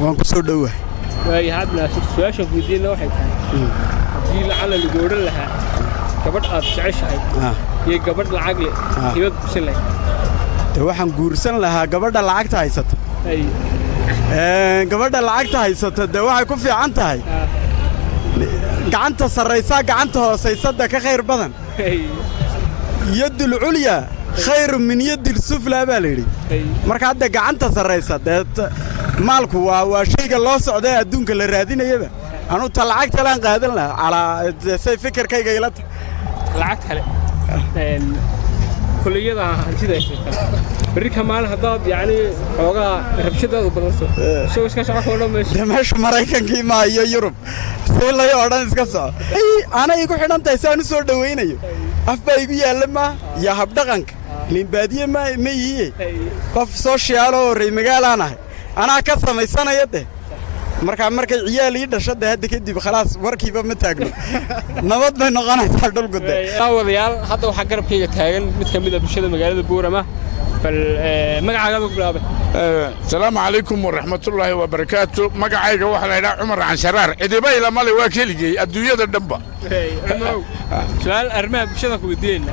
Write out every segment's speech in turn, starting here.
وان كسو دوه واي هادنا سؤاشن ويدينا waxay tahay hadii lacala lagu oran lahaa gabadh aad jeceshahay iyo gabadh lacag leh hibad bishan leh waxaan guursan lahaa gabadha lacagta haysata gabadha lacagta haysata de waxay ku fiican tahay gacanta sareysa gacanta hooseysa ka khayr badan yadul ulya khayr min yadil sufla baa marka hadda gacanta sareysa maalku waa shayga loo socday adduunka la raadinayaba anu lacagta laan qaadan lahaa ala say fikirkayga ila lacag kale kulliyada hantidaysay bari kamaal hadaad yaani xoogaa rabshadaadu badanso soo iska shaqo oo dhameeyo meesha Mareykankii ma iyo Yurub si la yoodan iska soo ana igu xidhantahay saan soo dhaweynayo afba igu yaala ma ya hab dhaqanka limbaadiye ma yihiin qof social oo reey magaalanahay ana ka samaysanaya marka ciyaal ii dhashada hadda kadib khalaas warkiiba ma taagno nabad bay noqonaysaa dhulgooda wadayaal hadda waxa garabkayga taagan mid kamid ah bulshada magaalada Buurama bal magacaaga ku bilaabay السلام عليكم ورحمة الله وبركاته مقعيك وحلا إلى عمر عن شرار إذا بايلا مالي واكيلي الدنيا الدنبا سؤال أرمى بشدك ودين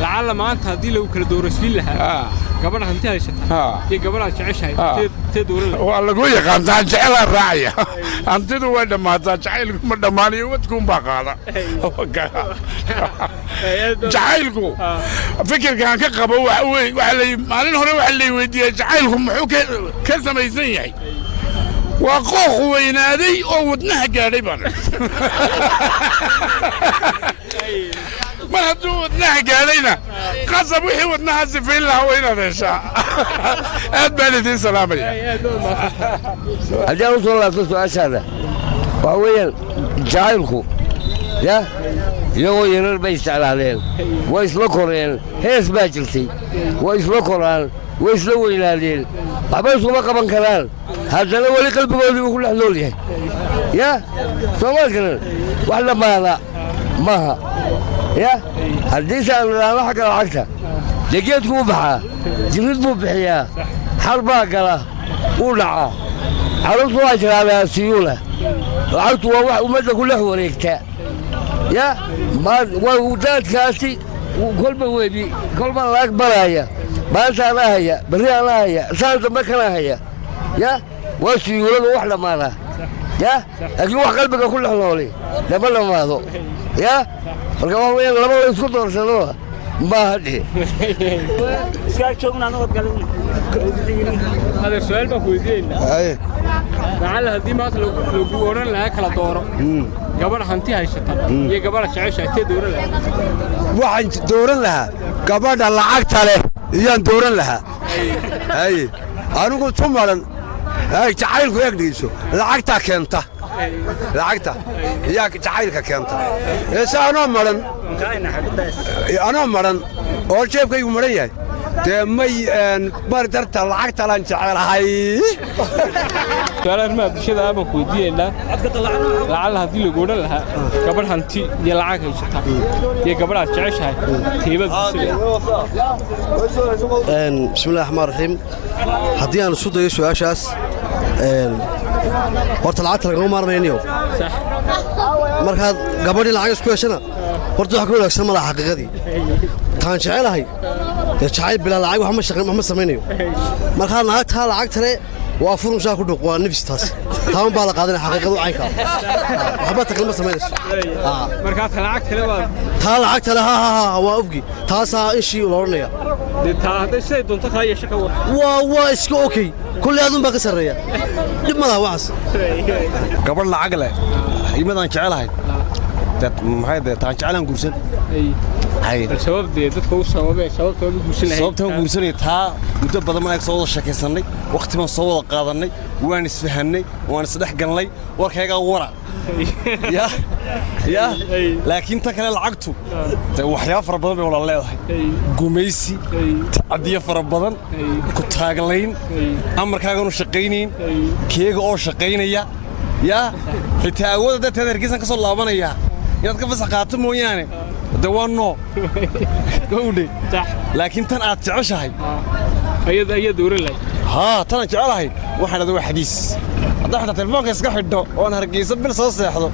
لعل ما أنت هدي لو كل دور سفيل لها قبل هنتهي شتى قبل تعيشها تدور والله قوي كان تعال الراعية أنت وين ما تعال مدماني وتكون بقالة جعلكم فكر كان كقبوا وعلي مالين هنا وعلي ودي جعلكم محوك كذا ما يزيني وقوخ وينادي أو ودنها قريبا ما هدو ودنها قريبا قصب وحي ودنها سفين لها وين هذا الشاء أدبالي سلامي أجل وصل الله سؤال هذا وهو جعلكم يا يو ينر بيستعل عليه ويسلو كورين هيس باجلتي ويسلو كوران ويسلو وينادين عباس وما قبل كلام هذا لو اللي قلبه يقول حلوليه يا سوال كلام ولا ما يا حديث أنا لا حق العكسة لقيت مبحة جلد مبحية حربا قلا ولعة عرفت واجر على سيولة وعرفت ومدى كله وريكتا يا ما وودات كاسي وكل ما ويبي كل ما لاك برايا ما أنا هي بري أنا هي صارت مكانها هي يا وسيولة وحلا مالها يا أكيد واحد قلبك كله حلولي لما ما هذا يا الجواب وين لما يسكت ورسلوها ما هدي هذا السؤال بقولين لعل هذه ما لو قورن لها كلا دورة قبل هنتي هاي شتى هي قبل تعيش هتي دورة لها waxaan dooran lahaa gabadha lacagta leh iyaan dooran lahaa ay anigu tumalan ay jacaylku eegdiiso lacagta keenta lacagta yaa jacaylka keenta saano maran oo jeebkaygu maran yahay may mar darta lacagta lan jecelahay su'aalaha ma bulshada ama ku weydiinayna lacala hadii lagu oran lahaa gabadh hanti iyo lacag haysata iyo gabadh aad jeceshahay qiimad bismillaahir rahmaanir rahiim hadii aan isku dayo su'aashaas horta lacagta laga maarmaynayo sax markaad gabadh lacag isku heshana horta wax ku wanaagsan ma laha xaqiiqadii taan jecelahay jacayl bila lacag wax ma shaqeyn ma sameeyo markaa naagta lacagtane waa furun shaa ku dhuq waa nafsistaas taan baa la qaadanay xaqiiqadu caynka waxba taqlima sameeyso markaa lacagtane taa lacagtane ha waa ofgi taasa in shii loo oranaya taa hadday shay doonto qaaya shaqo waa iska okay kulli aadun baa ka sareeya dib ma laha waxas gabadh lacag leh iimadan jecelahay maxay taan jecelaan guursan الشباب دي dadka u sababay sababta ugu guursanay sababta ugu guursanay taa muddo badan ma soo wada shaqaysanay waqti ma soo wada qaadanay waan isfahanay waan isdhex galnay warkayga wara ya laakiin ta kale lacagtu waxyaabo fara badan bay wala leedahay gumaysi tacadiyo fara badan ku taaglayn amarkaaga uu shaqeyneen keega oo shaqeynaya ya xitaa awoodda tadarkiisan ka soo laabanaya inaad ka fasaqaato mooyaane دوانو قولي صح لكن تن عاد تعشهاي هي دور لي ها ترى جعلها واحد هذا حديث هذا حتى تلفونك iska xidho oo hargeysa bil soo seexdo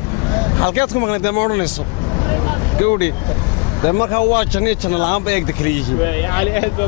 halkeed ku maqnay dama oranayso gawdhi markaa waa janno la'aan ba eegda kaliya yihiin علي أهد